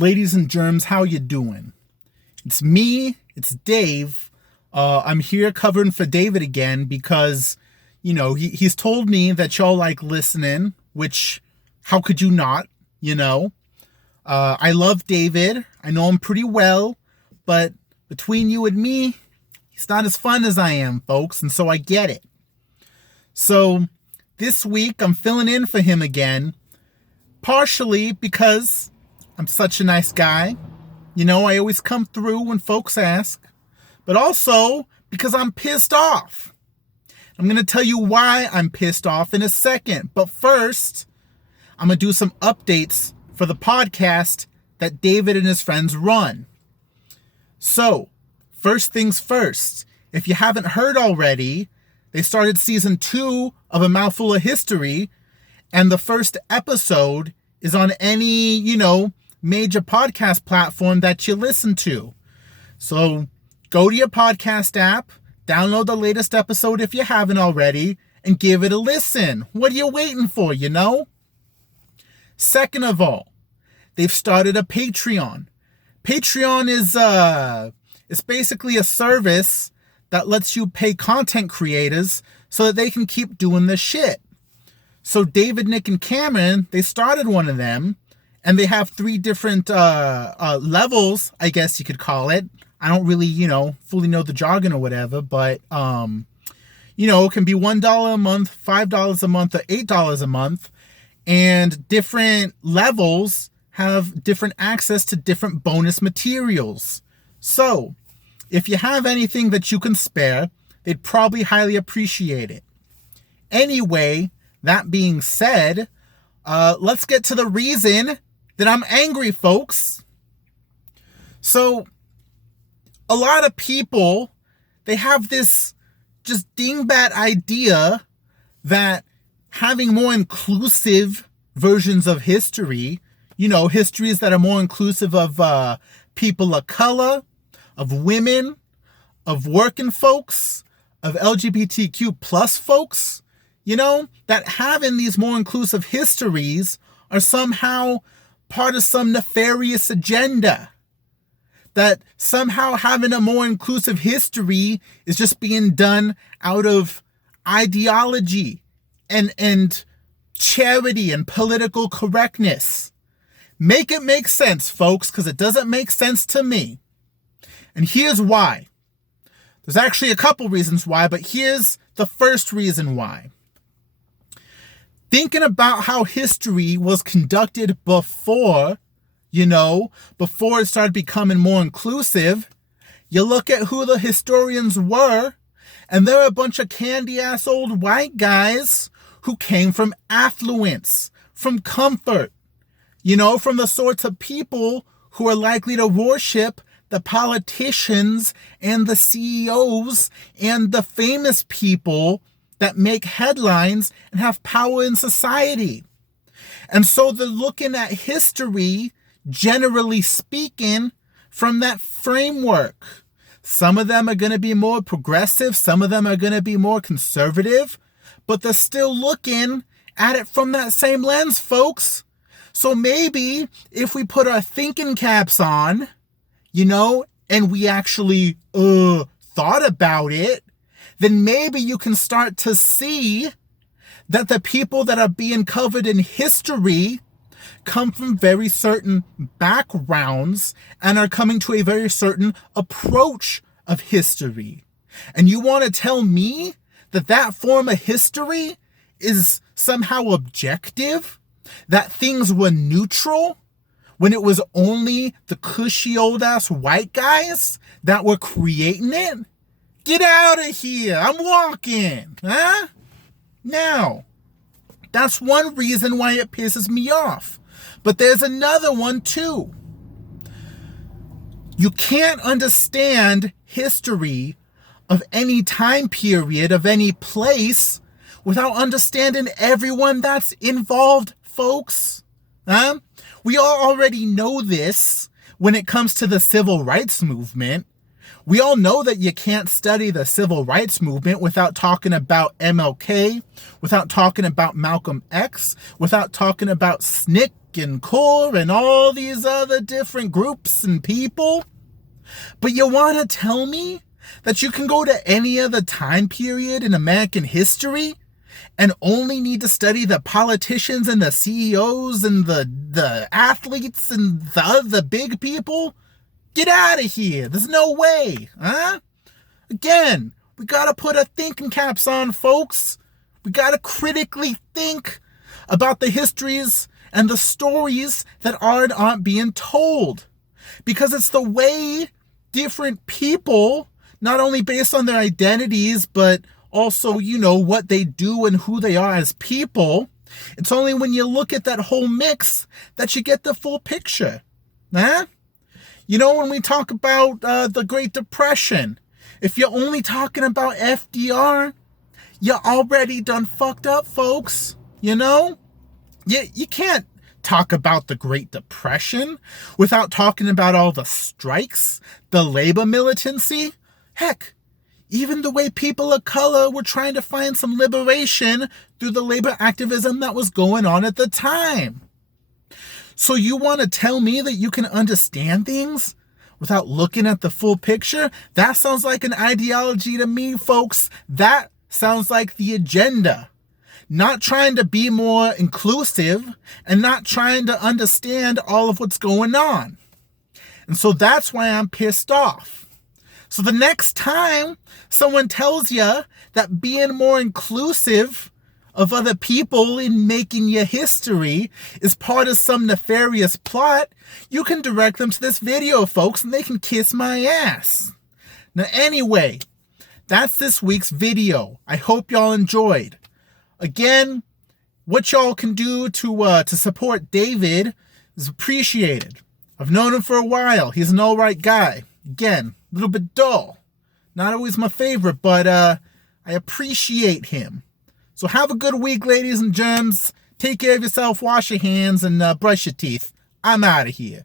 Ladies and germs, how you doing? It's me, it's Dave. I'm here covering for David again because, he's told me that y'all like listening, which, how could you not, I love David. I know him pretty well, but between you and me, he's not as fun as I am, folks, and so I get it. So this week, I'm filling in for him again, partially because I'm such a nice guy. I always come through when folks ask. But also because I'm pissed off. I'm going to tell you why I'm pissed off in a second. But first, I'm going to do some updates for the podcast that David and his friends run. So, first things first. If you haven't heard already, they started season 2 of A Mouthful of History. And the first episode is on any, major podcast platform that you listen to. So go to your podcast app, download the latest episode if you haven't already, and give it a listen. What are you waiting for, Second of all, they've started a Patreon. Patreon is basically a service that lets you pay content creators so that they can keep doing this shit. So David, Nick, and Cameron, they started one of them. And they have 3 different levels, I guess you could call it. I don't really, fully know the jargon or whatever. But, it can be $1 a month, $5 a month, or $8 a month. And different levels have different access to different bonus materials. So, if you have anything that you can spare, they'd probably highly appreciate it. Anyway, that being said, let's get to the reason that I'm angry, folks. So, a lot of people, they have this just dingbat idea that having more inclusive versions of history, histories that are more inclusive of people of color, of women, of working folks, of LGBTQ plus folks, that having these more inclusive histories are somehow part of some nefarious agenda. That somehow having a more inclusive history is just being done out of ideology and charity and political correctness. Make it make sense, folks, because it doesn't make sense to me. And here's why. There's actually a couple reasons why, but here's the first reason why. Thinking about how history was conducted before it started becoming more inclusive, you look at who the historians were, and they're a bunch of candy-ass old white guys who came from affluence, from comfort, from the sorts of people who are likely to worship the politicians and the CEOs and the famous people that make headlines and have power in society. And so they're looking at history, generally speaking, from that framework. Some of them are going to be more progressive, some of them are going to be more conservative, but they're still looking at it from that same lens, folks. So maybe if we put our thinking caps on, and we actually thought about it, then maybe you can start to see that the people that are being covered in history come from very certain backgrounds and are coming to a very certain approach of history. And you want to tell me that form of history is somehow objective? That things were neutral? When it was only the cushy old ass white guys that were creating it? Get out of here. I'm walking. Huh? Now, that's one reason why it pisses me off. But there's another one too. You can't understand history of any time period, of any place, without understanding everyone that's involved, folks. Huh? We all already know this when it comes to the civil rights movement. We all know that you can't study the civil rights movement without talking about MLK, without talking about Malcolm X, without talking about SNCC and CORE and all these other different groups and people. But you want to tell me that you can go to any other time period in American history and only need to study the politicians and the CEOs and the athletes and the other big people? Get out of here. There's no way. Huh? Again, we got to put our thinking caps on, folks. We got to critically think about the histories and the stories that aren't being told. Because it's the way different people, not only based on their identities, but also, what they do and who they are as people. It's only when you look at that whole mix that you get the full picture. Huh? When we talk about the Great Depression, if you're only talking about FDR, you're already done fucked up, folks. You can't talk about the Great Depression without talking about all the strikes, the labor militancy. Heck, even the way people of color were trying to find some liberation through the labor activism that was going on at the time. So you want to tell me that you can understand things without looking at the full picture? That sounds like an ideology to me, folks. That sounds like the agenda. Not trying to be more inclusive and not trying to understand all of what's going on. And so that's why I'm pissed off. So the next time someone tells you that being more inclusive of other people in making your history is part of some nefarious plot, you can direct them to this video, folks, and they can kiss my ass. Now, anyway, that's this week's video. I hope y'all enjoyed. Again, what y'all can do to support David is appreciated. I've known him for a while. He's an alright guy. Again, a little bit dull. Not always my favorite, but I appreciate him. So have a good week, ladies and germs. Take care of yourself, wash your hands, and brush your teeth. I'm out of here.